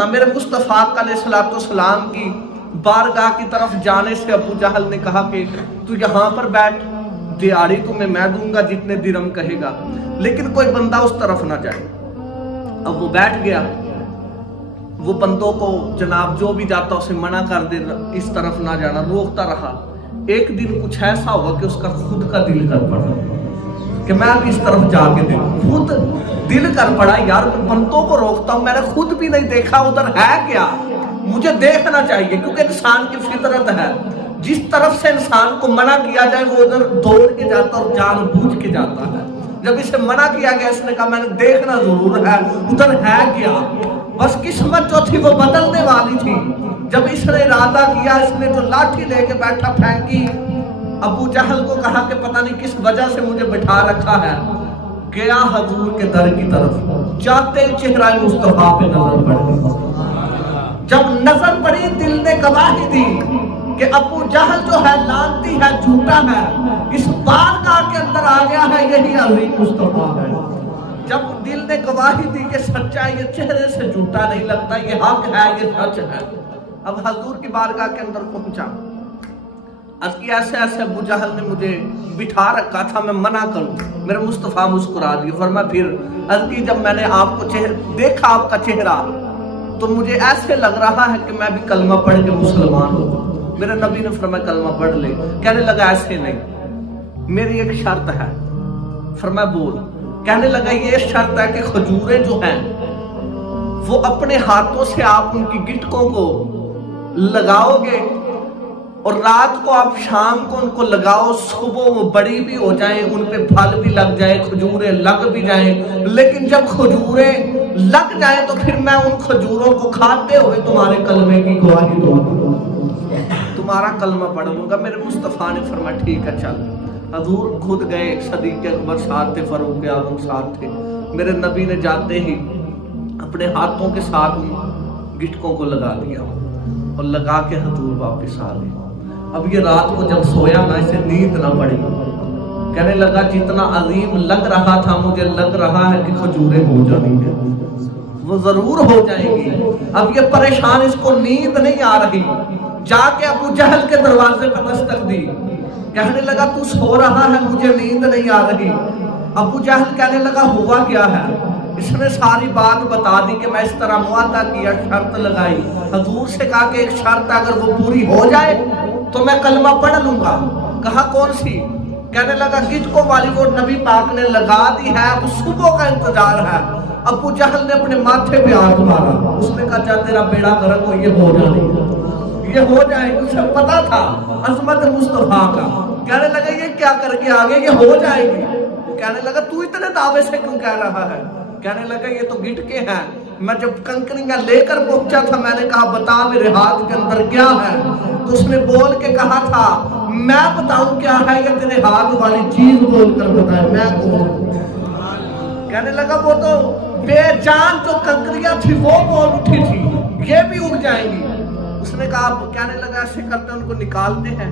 کرنا۔ میرے مصطفیٰ علیہ السلام کی بارگاہ کی طرف جانے سے ابو جہل نے کہا کہ تو یہاں پر بیٹھ، دیہڑی تمہیں میں دوں گا جتنے درہم کہے گا، لیکن کوئی بندہ اس طرف نہ جائے۔ اب وہ بیٹھ گیا، وہ بندوں کو جناب جو بھی جاتا اسے منع کر دے اس طرف نہ جانا، روکتا رہا۔ ایک دن کچھ ایسا ہوا کہ اس کا خود کا دل کر پڑا کہ میں اب اس طرف جا کے دیکھوں۔ خود دل کر پڑا یار بندوں کو روکتا ہوں، میں نے خود بھی نہیں دیکھا ادھر ہے کیا، مجھے دیکھنا چاہیے، کیونکہ انسان کی فطرت ہے جس طرف سے انسان کو منع کیا جائے وہ ادھر دوڑ کے جاتا اور جان بوجھ کے جاتا ہے۔ جب اسے منع کیا گیا اس نے کہا میں نے دیکھنا ضرور ہے ادھر ہے کیا۔ بس قسمت جو تھی وہ بدلنے والی تھی۔ جب اس نے ارادہ کیا، اس نے جو لاٹھی لے کے بیٹھا پھینکی، ابو جہل کو کہا کہ پتہ نہیں کس وجہ سے مجھے بٹھا رکھا ہے، گیا حضور کے در کی طرف، جاتے چہرہ مصطفیٰ پہ نظر پڑی۔ جب نظر پڑی دل نے گواہی دی کہ ابو جہل جو ہے لانتی ہے، جھوٹا ہے، اس بارگاہ کے اندر آ گیا ہے، یہی عظیم مصطفیٰ ہے۔ جب دل نے گواہی دی کہ سچا ہے، یہ چہرے سے جھوٹا نہیں لگتا، یہ حق ہے، یہ سچ ہے، اب حضور کی بارگاہ کے اندر پہنچا۔ از کی ایسے ایسے ابو جہل نے مجھے بٹھا رکھا تھا، میں منع کروں، میرے مصطفیٰ مسکرا دیے، فرمایا پھر از کی جب میں نے آپ کو دیکھا آپ کا چہرہ تو مجھے ایسے لگ رہا ہے کہ میں بھی کلمہ پڑھ کے مسلمان ہوں۔ میرے نبی نے فرمایا کلمہ پڑھ لے۔ کہنے لگا ایسے نہیں، میری ایک شرط ہے۔ فرمایا بول۔ کہنے لگا یہ شرط ہے کہ کھجوریں جو ہیں وہ اپنے ہاتھوں سے آپ ان کی گٹکوں کو لگاؤ گے اور رات کو آپ شام کو ان کو لگاؤ، صبح وہ بڑی بھی ہو جائیں، ان پہ پھل بھی لگ جائیں، کھجوریں لگ بھی جائیں، لیکن جب کھجوریں لگ جائیں تو پھر میں ان کھجوروں کو کھاتے ہوئے تمہارے کلمے کی گواہی دوں گا، تمہارا کلمہ پڑھ لوں گا۔ میرے مصطفیٰ نے فرمایا ٹھیک ہے چل۔ حضور خود گئے، صدیق اکبر ساتھ تھے، فاروق اعظم ساتھ تھے۔ میرے نبی نے جاتے ہی اپنے ہاتھوں کے ساتھ ان گٹکوں کو لگا دیا اور لگا کے حضور واپس آ گئے۔ اب یہ رات کو جب سویا نہ اسے نیند نہ پڑی، کہنے لگا جتنا عظیم لگ رہا تھا مجھے لگ رہا ہے کہ کھجوریں ہو جانی ہیں، وہ ضرور ہو جائیں گی۔ اب یہ پریشان، اس کو نیند نہیں آ رہی، جا کے ابو جہل کے دروازے پر دستک دی، کہنے لگا تو سو رہا ہے مجھے نیند نہیں آ رہی۔ ابو جہل کہنے لگا ہوا کیا ہے؟ اس نے ساری بات بتا دی کہ میں اس طرح معاہدہ کیا، شرط لگائی، حضور سے کہا کہ ایک شرط اگر وہ پوری ہو جائے تو میں کلمہ پڑھ لوں گا۔ کہا کون سی؟ کہنے لگا گٹکوں والی وہ نبی پاک نے لگا دی ہے، اب صبح کا انتظار ہے۔ ابو جہل نے اپنے ماتھے پہ ہاتھ مارا، اس نے کہا چاہے تیرا بیڑا غرق ہو، یہ ہو جائے گی، یہ ہو جائے گی۔ اسے پتا تھا عظمت مصطفیٰ کا۔ کہنے لگا یہ کیا کر کے آگے، یہ ہو جائے گی۔ کہنے لگا تو اتنے دعوے سے کیوں کہہ رہا ہے؟ کہنے لگا یہ تو گٹکے ہیں، میں جب کنکریاں لے کر پہنچا تھا میں نے کہا بتا میرے ہاتھ کے اندر کیا ہے، تو اس نے بول کے کہا تھا میں بتاؤں کیا ہے، یہ تیرے ہاتھ والی چیز بول کر بتائے میں کون۔ کہنے لگا وہ تو بے جان جو کنکریاں تھی وہ بول اٹھی تھی، یہ بھی اٹھ جائیں گی۔ اس نے کہا کہنے لگا ایسے کرتے ان کو نکالتے ہیں،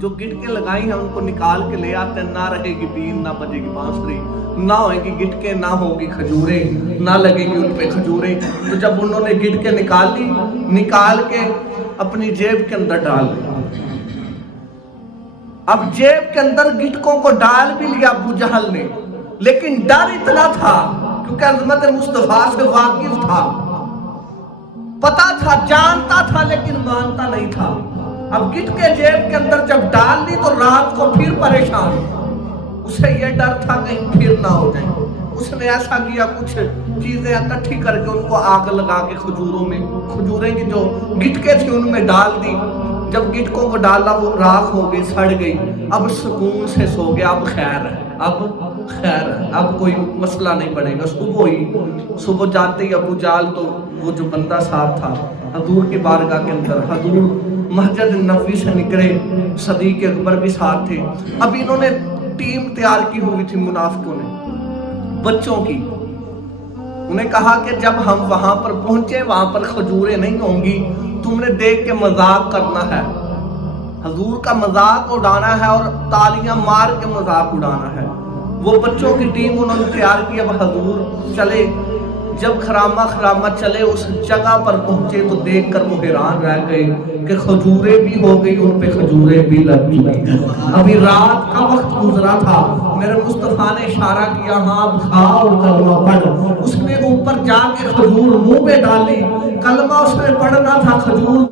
جو گٹکے لگائی ہیں ان کو نکال کے لے آتے ہیں، نہ رہے گی بین، نہ بجے گی بانسری، نہ ہوئے گی گٹکے، نہ ہوگی کھجوریں، نہ لگے گی ان پہ کھجوریں۔ تو جب انہوں نے گٹکے نکال لی، نکال کے اپنی جیب کے اندر ڈال لی۔ اب جیب کے اندر گٹکوں کو ڈال بھی لیا ابو جہل نے، لیکن ڈر اتنا تھا کیونکہ عظمت مصطفیٰ سے واقف تھا، پتا تھا، جانتا تھا لیکن مانتا نہیں تھا۔ اب گٹکے جیب کے اندر جب ڈال لی تو رات کو پھر پریشان، اسے یہ ڈر تھا کہیں پھر نہ ہو جائیں۔ اس نے ایسا کیا کچھ چیزیں اکٹھی کر کے ان کو آگ لگا کے کھجوروں میں، کھجوریں کی جو گٹکے تھی ان میں ڈال دی۔ جب گٹکوں کو ڈالا وہ راکھ ہو گئی، سڑ گئی۔ اب سکون سے سو گیا، اب خیر ہے، اب خیر ہے، اب کوئی مسئلہ نہیں بنے گا۔ صبح جاتے ہی ابو جہل تو وہ جو بندہ ساتھ تھا حضور کی بارگاہ کے اندر، حضور مسجد نبوی سے نکلے، صدیق اکبر بھی ساتھ تھے۔ اب انہوں نے ٹیم تیار کی ہوئی تھی منافقوں نے، بچوں کی۔ انہیں کہا کہ جب ہم وہاں پر پہنچے وہاں پر کھجوریں نہیں ہوں گی، تم نے دیکھ کے مذاق کرنا ہے، حضور کا مذاق اڑانا ہے اور تالیاں مار کے مذاق اڑانا ہے۔ وہ بچوں کی ٹیم انہوں نے تیار کی۔ اب حضور چلے جب خرامہ خرامہ چلے اس جگہ پر پہنچے تو دیکھ کر وہ حیران رہ گئے کہ کھجوریں بھی ہو گئی، ان پہ کھجوریں بھی لگ گئی۔ ابھی رات کا وقت گزرا تھا، میرے مصطفیٰ نے اشارہ کیا ہاں کھاؤ کلمہ پڑھ۔ اس نے اوپر جا کے کھجور منہ پہ ڈالی، کلمہ اس نے پڑھنا تھا، کھجور